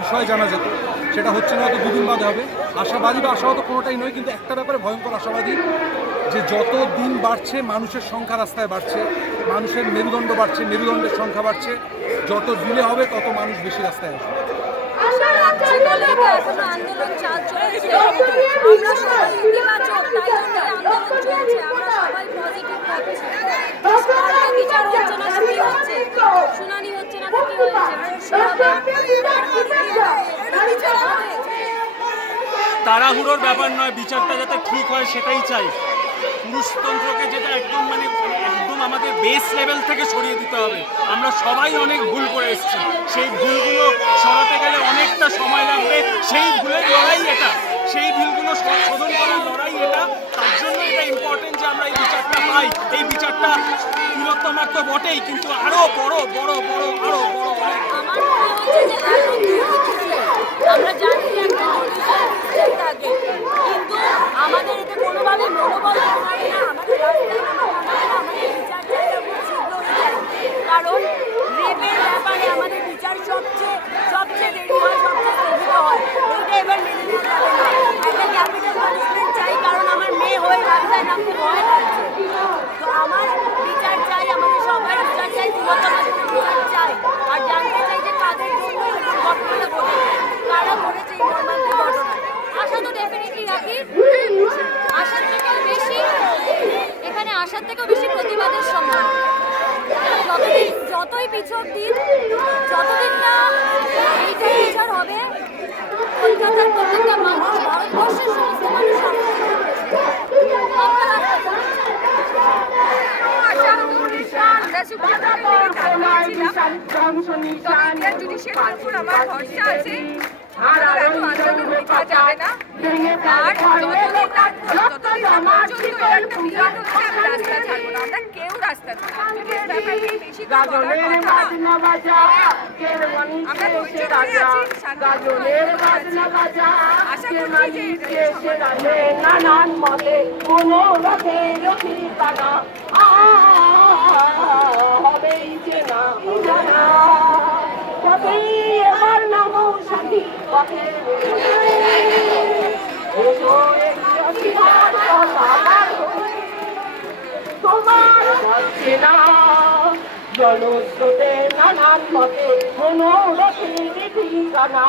বিষয় জানা যেত, সেটা হচ্ছে না, হয়তো দুদিন বাদে হবে। আশাবাদী বা আশাহত কোনোটাই নয়, কিন্তু একটা ব্যাপারে ভয়ঙ্কর আশাবাদী, যে যত দিন বাড়ছে মানুষের সংখ্যা রাস্তায় বাড়ছে, মানুষের মেরুদণ্ড বাড়ছে, মেরুদণ্ডের সংখ্যা বাড়ছে, যত ডিলে হবে তত মানুষ বেশি রাস্তায় আসবে। আন্দোলন চলছে, আমরা সবাই ইতিবাচক, তাই জন্য আন্দোলন চলছে, আমরা সবাই পজিটিভ থাকছি। বিচার হচ্ছে না, কি হচ্ছে, শুনানি হচ্ছে না, কি তাড়াহুড়োর ব্যাপার নয়, বিচারটা যাতে ঠিক হয় সেটাই চাই। পুরুষতন্ত্রকে যেটা একদম একদম আমাদের বেস লেভেল থেকে সরিয়ে দিতে হবে। আমরা সবাই অনেক ভুল করে এসেছি, সেই ভুলগুলো সরাতে গেলে অনেকটা সময় লাগবে। সেই ভুলের লড়াই এটা, সেই ভুলগুলো সংশোধন করার লড়াই এটা। তার জন্য এটা ইম্পর্টেন্ট যে আমরা এই বিচারটা পাই। এই বিচারটা তিলোত্তমার তো বটেই, কিন্তু আরো বড় বড় বড় আরো বড় অনেক। আমরা জানি যে একটা থাকে, কিন্তু আমাদের এতে কোনোভাবে মনোবল কমাবে না, আমাদের আমাদের বিচার চাই, কারণ রেপের ব্যাপারে আমাদের বিচার সবচেয়ে দেরি হয়, সবচেয়ে স্থগিত হয়। এইটা এবার মেনে নিতে যাবে না। একটা ক্যাপিটাল পানিশমেন্ট চাই, কারণ আমার মেয়ে হয়ে রাস্তায় নামতে ভয় লাগছে। তো আমার বিচার চাই, আমাদের সবাই বিচার চাই, তিলোত্তমার বিচার চাই। আর জানতে চাই যে কাদের জন্য এরকম ঘটনাটা ঘটেছে, কারা করেছে এই মর্মান্তিক ঘটনা। আশা তো ডেফিনেটলি রাখি, আশার থেকেও বেশি এখানে আশার থেকেও বেশি প্রতিবাদের সময়। যতই পিছক দিন, যতদিন না এইটাই বিচার হবে, কলকাতার প্রত্যেকটা মানুষ, ভারতবর্ষের সমস্ত মানুষ আমার ভরসা আছে আন্দোলন রোকা যাবে না। আর যতদিন আমরা রাস্তা ছাড়বো না, আমরা কেউ রাস্তা ছাড়বো না। বেশি আমরা ধৈর্য ধরে আছি, আশা করছি যে নানান মতে কোনো রথের ঠিকানা হবেই চেনা জানা, তবেই এবার নাম সাথী পথে তোমার হচ্ছে না জলস্রোতে নানান মতে কোনো রথের ঠিকানা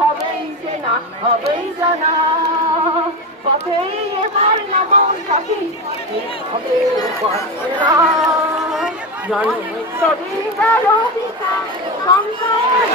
হবেই চেনা হবেই জানা, পথেই এবার নাম সাথী হবে না। জন্ম তবে গেল সংসার